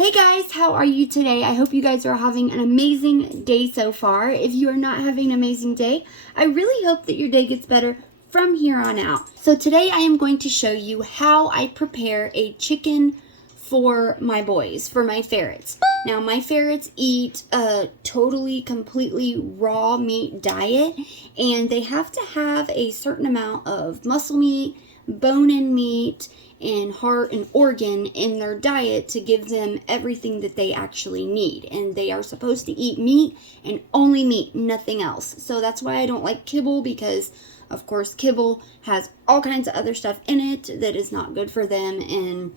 Hey guys, how are you today? I hope you guys are having an amazing day so far. If you are not having an amazing day, I really hope that your day gets better from here on out. So today I am going to show you how I prepare a chicken for my boys, for my ferrets. Now my ferrets eat a totally, completely raw meat diet, and they have to have a certain amount of muscle meat, bone-in meat, and heart and organ in their diet to give them everything that they actually need. And they are supposed to eat meat and only meat, nothing else. So that's why I don't like kibble, because of course kibble has all kinds of other stuff in it that is not good for them, and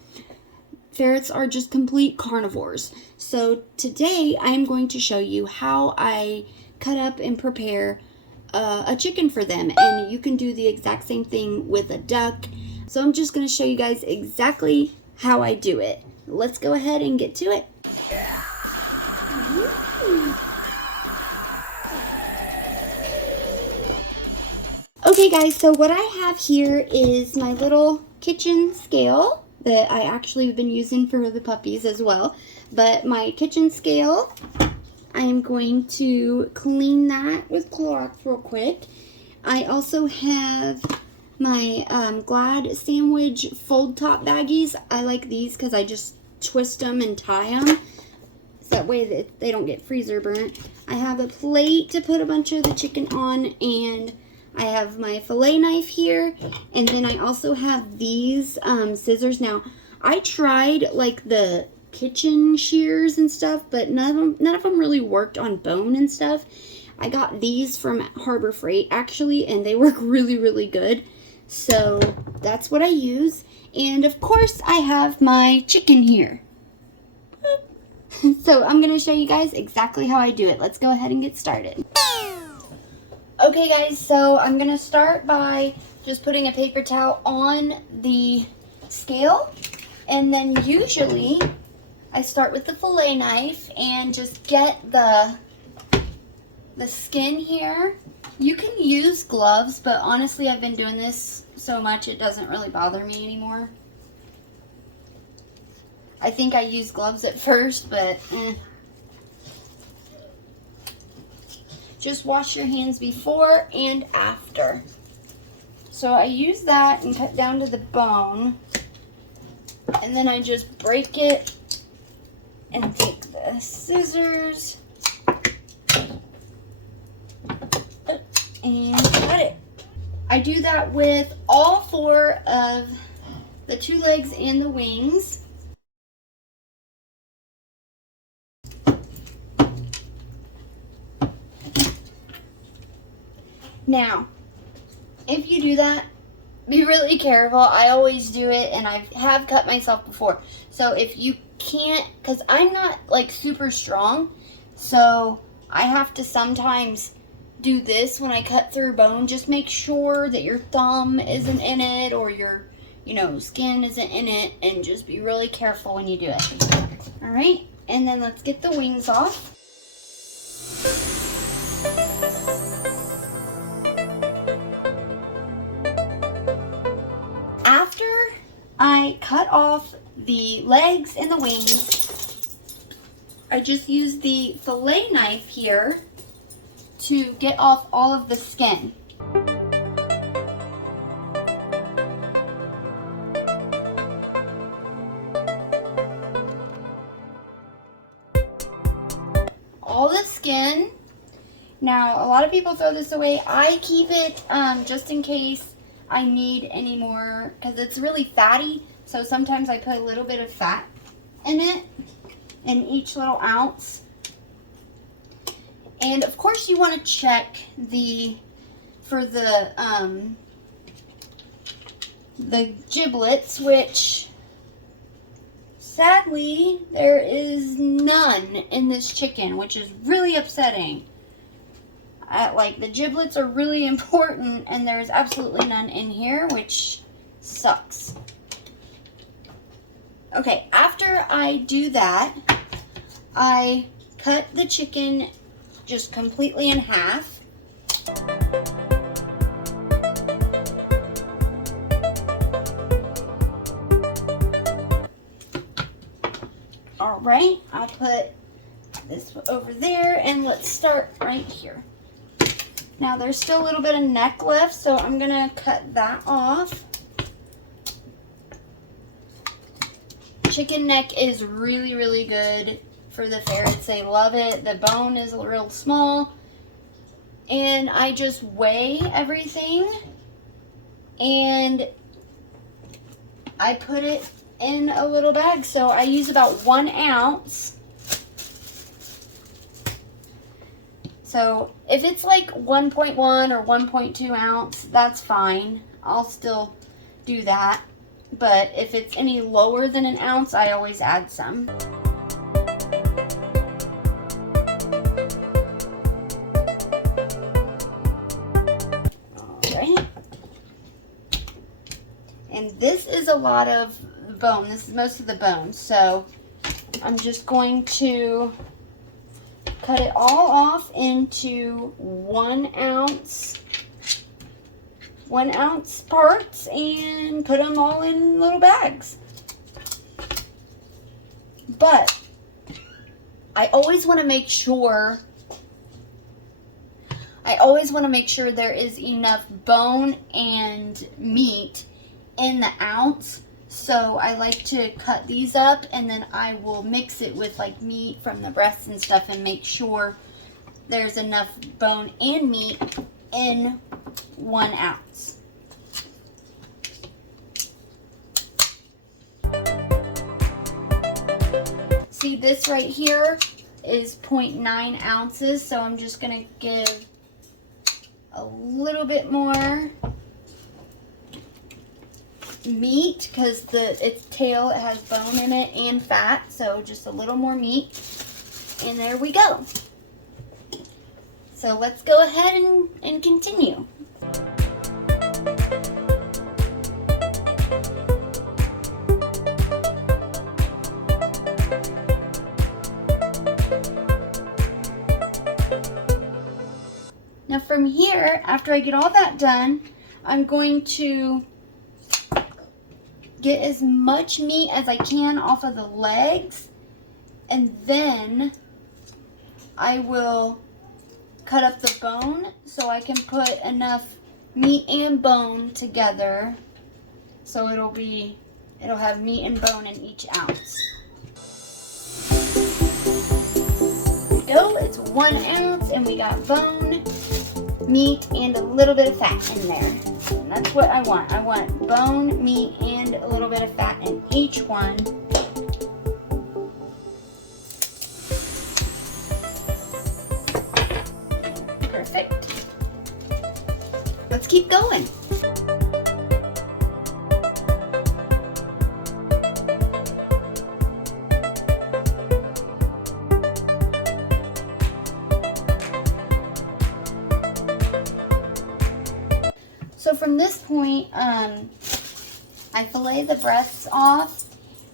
ferrets are just complete carnivores. So today I'm going to show you how I cut up and prepare a chicken for them, and you can do the exact same thing with a duck. So I'm just going to show you guys exactly how I do it. Let's go ahead and get to it. Okay guys, so what I have here is my little kitchen scale that I actually have been using for the puppies as well. But my kitchen scale, I am going to clean that with Clorox real quick. I also have my Glad sandwich fold top baggies. I like these because I just twist them and tie them, so that way that they don't get freezer burnt. I have a plate to put a bunch of the chicken on, and I have my fillet knife here, and then I also have these scissors. Now, I tried like the kitchen shears and stuff, but none of them really worked on bone and stuff. I got these from Harbor Freight actually, and they work really, really good. So that's what I use. And of course I have my chicken here. So I'm going to show you guys exactly how I do it. Let's go ahead and get started. Okay guys, so I'm going to start by just putting a paper towel on the scale. And then usually I start with the fillet knife and just get the skin here. You can use gloves, but honestly I've been doing this so much it doesn't really bother me anymore. I think I used gloves at first, but just wash your hands before and after. So I use that and cut down to the bone, and then I just break it and take the scissors and cut it. I do that with all 4 of the 2 legs and the wings. Now, if you do that, be really careful. I always do it, and I have cut myself before. So if you can't, because I'm not like super strong, so I have to sometimes do this when I cut through bone. Just make sure that your thumb isn't in it, or your, skin isn't in it, and just be really careful when you do it. All right, and then let's get the wings off. After I cut off the legs and the wings, I just use the fillet knife here to get off all of the skin. All the skin. Now, a lot of people throw this away. I keep it just in case I need any more, because it's really fatty. So sometimes I put a little bit of fat in it, in each little ounce. And of course you want to check for the giblets, which sadly there is none in this chicken, which is really upsetting. Like, the giblets are really important, and there's absolutely none in here, which sucks. Okay, after I do that, I cut the chicken just completely in half. right, I'll put this over there, and let's start right here. Now there's still a little bit of neck left, so I'm gonna cut that off. Chicken neck is really, really good for the ferrets. They love it. The bone is real small. And I just weigh everything and I put it in a little bag. So I use about 1 ounce. So if it's like 1.1 or 1.2 ounce, that's fine. I'll still do that. But if it's any lower than 1 ounce, I always add some. Alright. And this is a lot of bone. This is most of the bone. So I'm just going to cut it all off into 1 ounce parts and put them all in little bags. But I always want to make sure there is enough bone and meat in the ounce. So I like to cut these up and then I will mix it with like meat from the breasts and stuff and make sure there's enough bone and meat in 1 ounce. See, this right here is 0.9 ounces, so I'm just gonna give a little bit more meat because its tail, it has bone in it and fat, so just a little more meat. And there we go. So let's go ahead and continue. Now from here, after I get all that done, I'm going to get as much meat as I can off of the legs, and then I will cut up the bone so I can put enough meat and bone together so it'll have meat and bone in each ounce. There we go, it's 1 ounce and we got bone, meat, and a little bit of fat in there. And that's what I want. I want bone, meat, and a little bit of fat in each one. Perfect. Let's keep going. So from this point, I fillet the breasts off,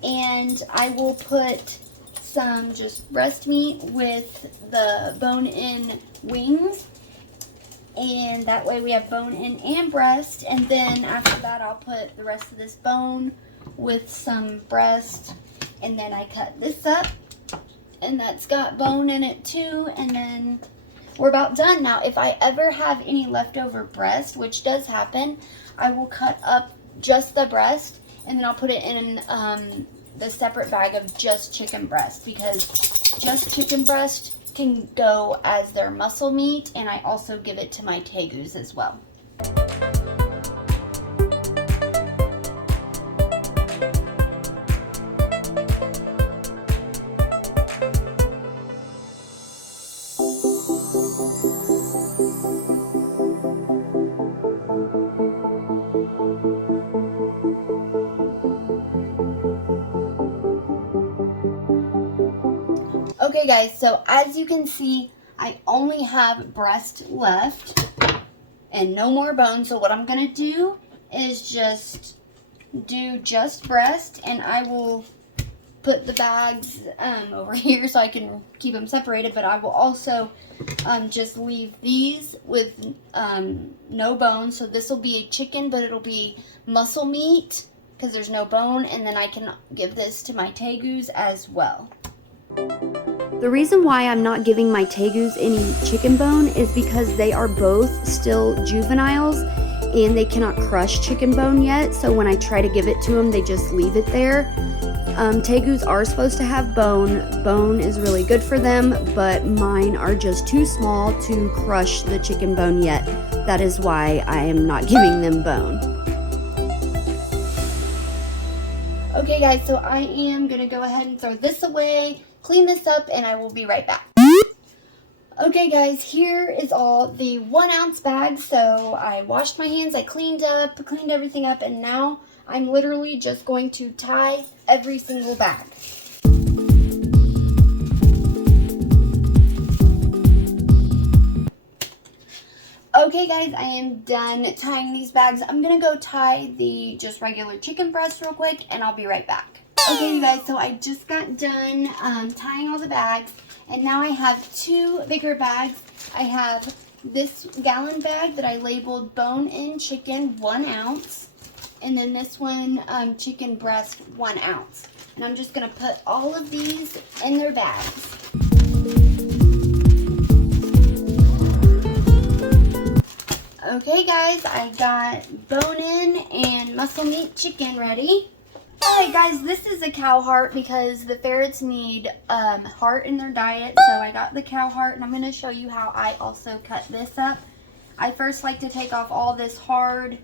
and I will put some just breast meat with the bone-in wings, and that way we have bone-in and breast. And then after that, I'll put the rest of this bone with some breast, and then I cut this up, and that's got bone in it too, and then we're about done. Now, if I ever have any leftover breast, which does happen, I will cut up just the breast, and then I'll put it in the separate bag of just chicken breast, because just chicken breast can go as their muscle meat, and I also give it to my tegus as well. Okay guys, so as you can see, I only have breast left and no more bone. So what I'm going to do is just do just breast, and I will put the bags over here so I can keep them separated, but I will also just leave these with no bone. So this will be a chicken, but it'll be muscle meat because there's no bone, and then I can give this to my tegus as well. The reason why I'm not giving my tegus any chicken bone is because they are both still juveniles and they cannot crush chicken bone yet. So when I try to give it to them, they just leave it there. Tegus are supposed to have bone. Bone is really good for them, but mine are just too small to crush the chicken bone yet. That is why I am not giving them bone. Okay guys, so I am going to go ahead and throw this away, clean this up, and I will be right back. Okay guys, here is all the 1 ounce bags. So I washed my hands, I cleaned everything up, and now I'm literally just going to tie every single bag. Okay guys, I am done tying these bags. I'm gonna go tie the just regular chicken breast real quick and I'll be right back. Okay you guys, so I just got done tying all the bags, and now I have 2 bigger bags. I have this gallon bag that I labeled bone-in chicken 1 ounce. And then this one, chicken breast 1 ounce. And I'm just gonna put all of these in their bags. Okay guys, I got bone-in and muscle meat chicken ready. Alright guys, this is a cow heart because the ferrets need heart in their diet. So I got the cow heart, and I'm gonna show you how I also cut this up. I first like to take off all this hard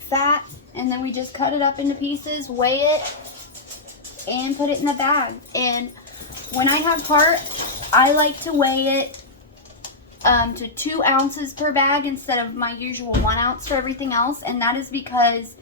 fat, and then we just cut it up into pieces, weigh it, and put it in the bag. And when I have heart, I like to weigh it to 2 ounces per bag instead of my usual 1 ounce for everything else. And that is because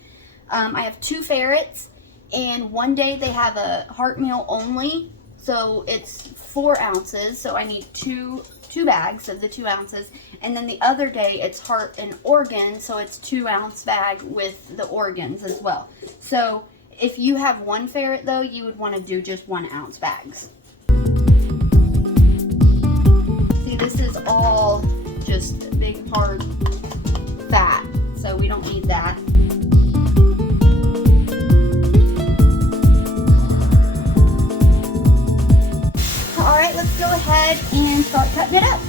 I have 2 ferrets, and one day they have a heart meal only, so it's 4 ounces, so I need two bags of the 2 ounces, and then the other day it's heart and organ, so it's 2 ounce bag with the organs as well. So if you have 1 ferret though, you would want to do just 1 ounce bags. See, this is all just big hard fat, so we don't need that. Alright, let's go ahead and start cutting it up.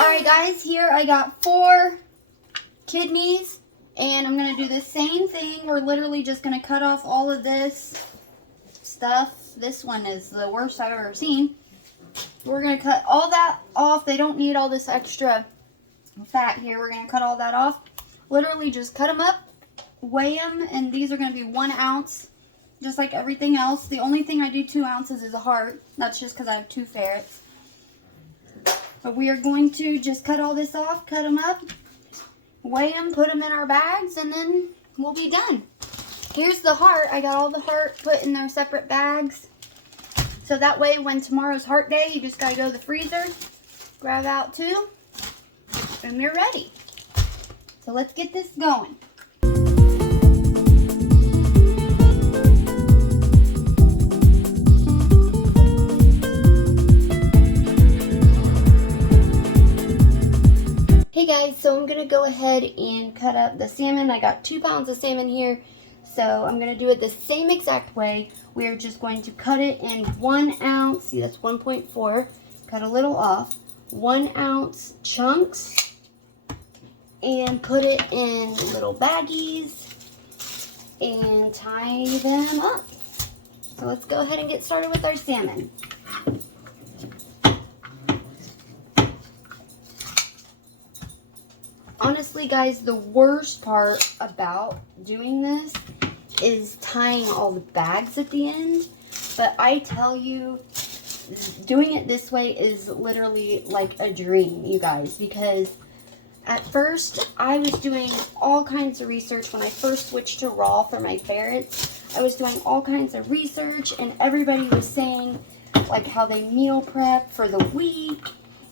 Alright guys, here I got 4 kidneys, and I'm going to do the same thing. We're literally just going to cut off all of this stuff. This one is the worst I've ever seen. We're going to cut all that off. They don't need all this extra fat here. We're going to cut all that off. Literally just cut them up, weigh them, and these are going to be 1 ounce, just like everything else. The only thing I do 2 ounces is a heart. That's just because I have 2 ferrets. But we are going to just cut all this off, cut them up, weigh them, put them in our bags, and then we'll be done. Here's the heart. I got all the heart put in their separate bags. So that way, when tomorrow's heart day, you just gotta go to the freezer, grab out 2, and you're ready. So let's get this going. Hey guys, so I'm gonna go ahead and cut up the salmon. I got 2 pounds of salmon here. So I'm going to do it the same exact way. We're just going to cut it in 1 ounce. See, that's 1.4. Cut a little off. 1 ounce chunks. And put it in little baggies. And tie them up. So let's go ahead and get started with our salmon. Honestly, guys, the worst part about doing this is tying all the bags at the end. But I tell you, doing it this way is literally like a dream, you guys. Because at first, I was doing all kinds of research when I first switched to raw for my ferrets. I was doing all kinds of research, and everybody was saying like how they meal prep for the week.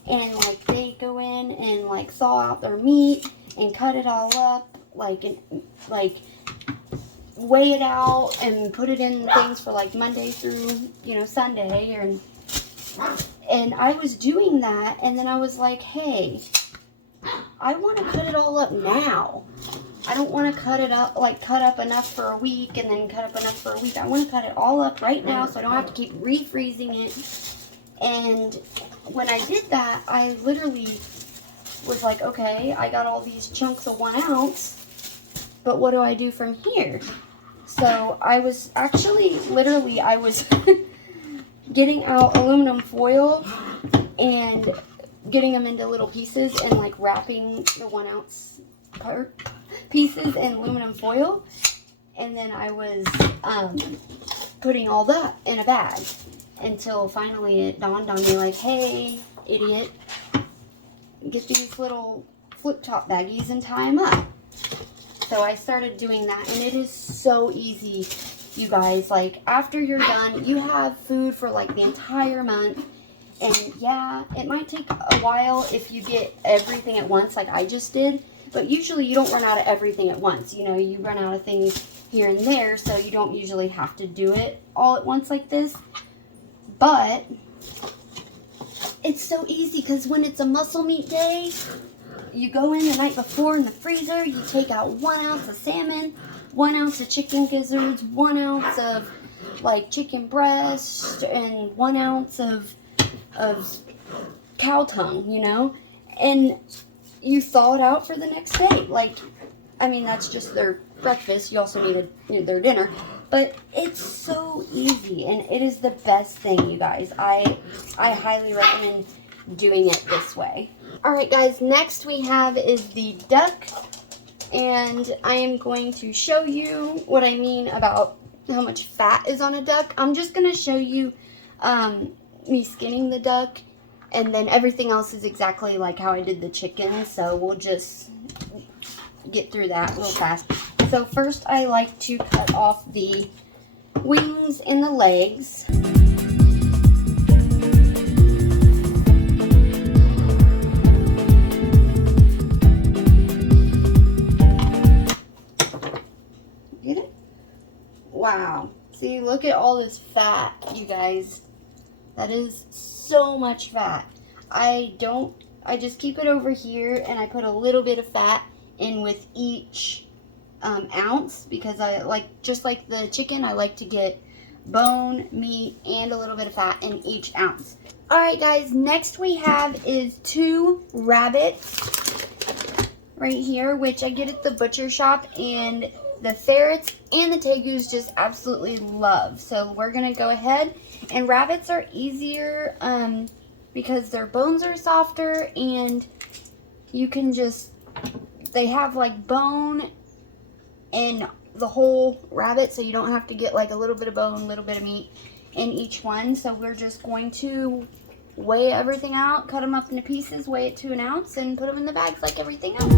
And like they go in and like thaw out their meat and cut it all up, like weigh it out and put it in things for like Monday through, Sunday. And I was doing that, and then I was like, hey, I want to cut it all up now. I don't want to cut it up, like cut up enough for a week and then cut up enough for a week. I want to cut it all up right now so I don't have to keep refreezing it. And when I did that, I literally was like, okay, I got all these chunks of 1 ounce, but what do I do from here? So I was actually, literally, I was getting out aluminum foil and getting them into little pieces and like wrapping the 1 ounce pieces in aluminum foil, and then I was putting all that in a bag until finally it dawned on me, like, hey, idiot, get these little flip top baggies and tie them up. So I started doing that, and it is so easy, you guys. Like, after you're done, you have food for like the entire month. And yeah, it might take a while if you get everything at once like I just did, but usually you don't run out of everything at once. You know, you run out of things here and there, so you don't usually have to do it all at once like this. But it's so easy because when it's a muscle meat day, you go in the night before in the freezer, you take out 1 ounce of salmon, 1 ounce of chicken gizzards, 1 ounce of like chicken breast, and 1 ounce of cow tongue, you know, and you thaw it out for the next day. Like, I mean, that's just their breakfast. You also need their dinner, but it's so easy, and it is the best thing, you guys. I highly recommend doing it this way. All right, guys, next we have is the duck, and I am going to show you what I mean about how much fat is on a duck. I'm just going to show you me skinning the duck, and then everything else is exactly like how I did the chicken, so we'll just get through that real fast. So first I like to cut off the wings and the legs. Get it? Wow. See, look at all this fat, you guys. That is so much fat. I just keep it over here, and I put a little bit of fat in with each ounce, because I like, just like the chicken, I like to get bone, meat, and a little bit of fat in each ounce. Alright guys, next we have is 2 rabbits right here, which I get at the butcher shop, and the ferrets and the tegus just absolutely love. So we're going to go ahead, and rabbits are easier because their bones are softer, and you can just, they have like bone in the whole rabbit, so you don't have to get like a little bit of bone, a little bit of meat in each one. So we're just going to weigh everything out, cut them up into pieces, weigh it to 1 ounce, and put them in the bags like everything else.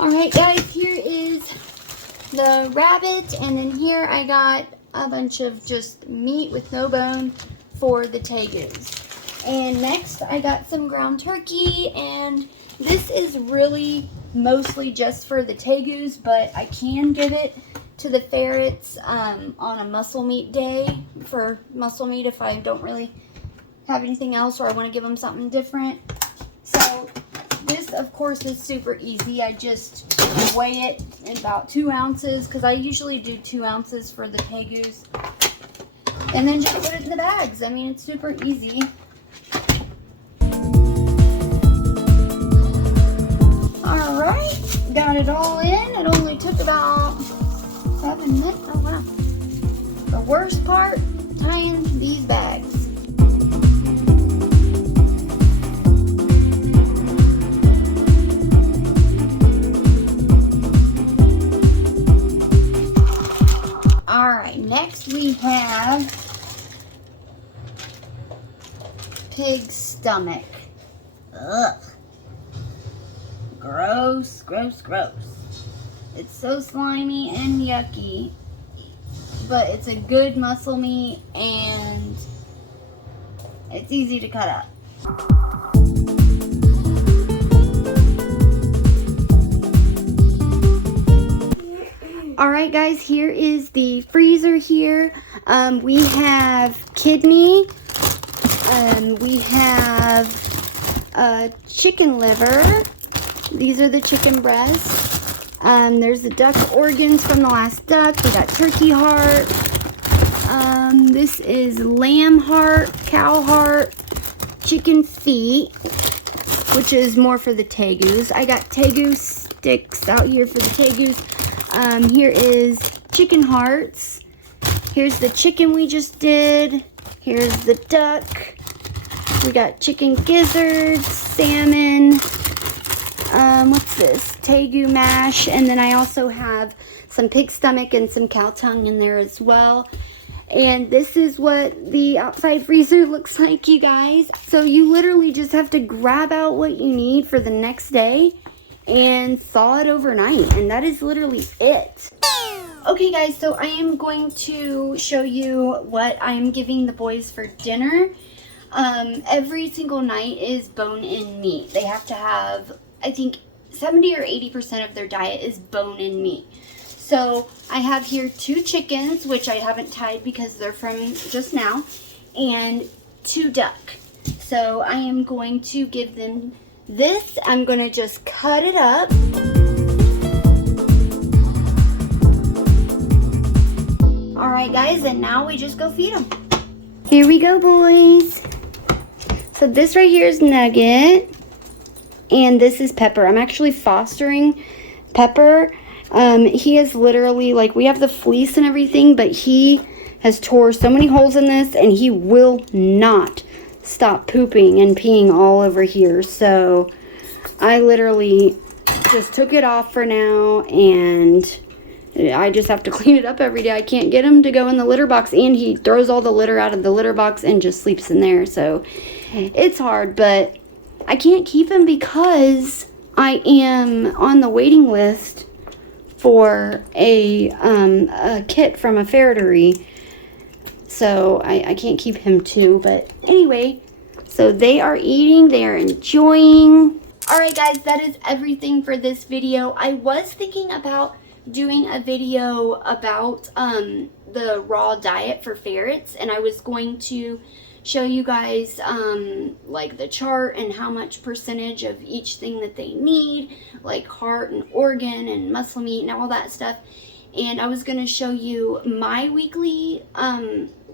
Alright guys, here is the rabbit, and then here I got a bunch of just meat with no bone for the tegus. And next I got some ground turkey, and this is really mostly just for the tegus, but I can give it to the ferrets on a muscle meat day for muscle meat if I don't really have anything else, or I want to give them something different. So this, of course, is super easy. I just weigh it in about 2 ounces, because I usually do 2 ounces for the tegus, and then just put it in the bags. I mean, it's super easy. Alright, got it all in. It only took about 7 minutes. Oh wow. The worst part, tying these bags. Alright, next we have pig stomach. Ugh. Gross, gross, gross. It's so slimy and yucky. but it's a good muscle meat and it's easy to cut up. Alright guys, here is the freezer here. We have kidney, we have chicken liver. These are the chicken breasts. There's the duck organs from the last duck. We got turkey heart. This is lamb heart, cow heart, chicken feet, which is more for the tegus. I got tegus sticks out here for the tegus. Here is chicken hearts. Here's the chicken we just did. Here's the duck. We got chicken gizzards, salmon. What's this? Tegu mash. And then I also have some pig stomach and some cow tongue in there as well. And this is what the outside freezer looks like, you guys. So you literally just have to grab out what you need for the next day and thaw it overnight, and that is literally it. Okay guys, so I am going to show you what I'm giving the boys for dinner. Every single night is bone-in meat. They have to have, I think 70 or 80% of their diet is bone-in meat. So I have here 2 chickens, which I haven't tied because they're from just now, and 2 duck. So I am going to give them this. I'm going to just cut it up. Alright guys, and now we just go feed them. Here we go, boys. So this right here is Nugget, and this is Pepper. I'm actually fostering Pepper. He is literally, like, we have the fleece and everything, but he has tore so many holes in this, and he will not stop pooping and peeing all over here. So I literally just took it off for now, and I just have to clean it up every day. I can't get him to go in the litter box, and he throws all the litter out of the litter box and just sleeps in there. So it's hard, but I can't keep him because I am on the waiting list for a kit from a ferretery. So I can't keep him too, but anyway, so they are eating, they are enjoying. Alright guys, that is everything for this video. I was thinking about doing a video about the raw diet for ferrets, and I was going to show you guys like the chart and how much percentage of each thing that they need, like heart and organ and muscle meat and all that stuff. And I was going to show you my weekly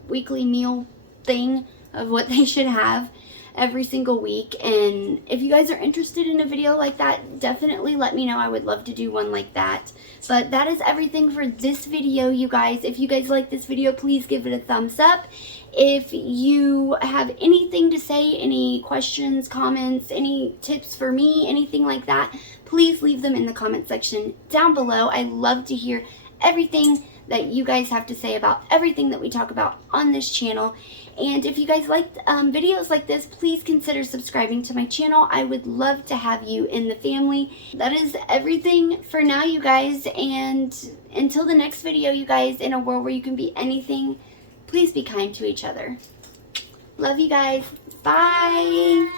meal thing of what they should have every single week. And if you guys are interested in a video like that, definitely let me know. I would love to do one like that. But that is everything for this video, you guys. If you guys like this video, please give it a thumbs up. If you have anything to say, any questions, comments, any tips for me, anything like that, please leave them in the comment section down below. I love to hear everything that you guys have to say about everything that we talk about on this channel. And if you guys like videos like this, please consider subscribing to my channel. I would love to have you in the family. That is everything for now, you guys. And until the next video, you guys, in a world where you can be anything, please be kind to each other. Love you guys. Bye.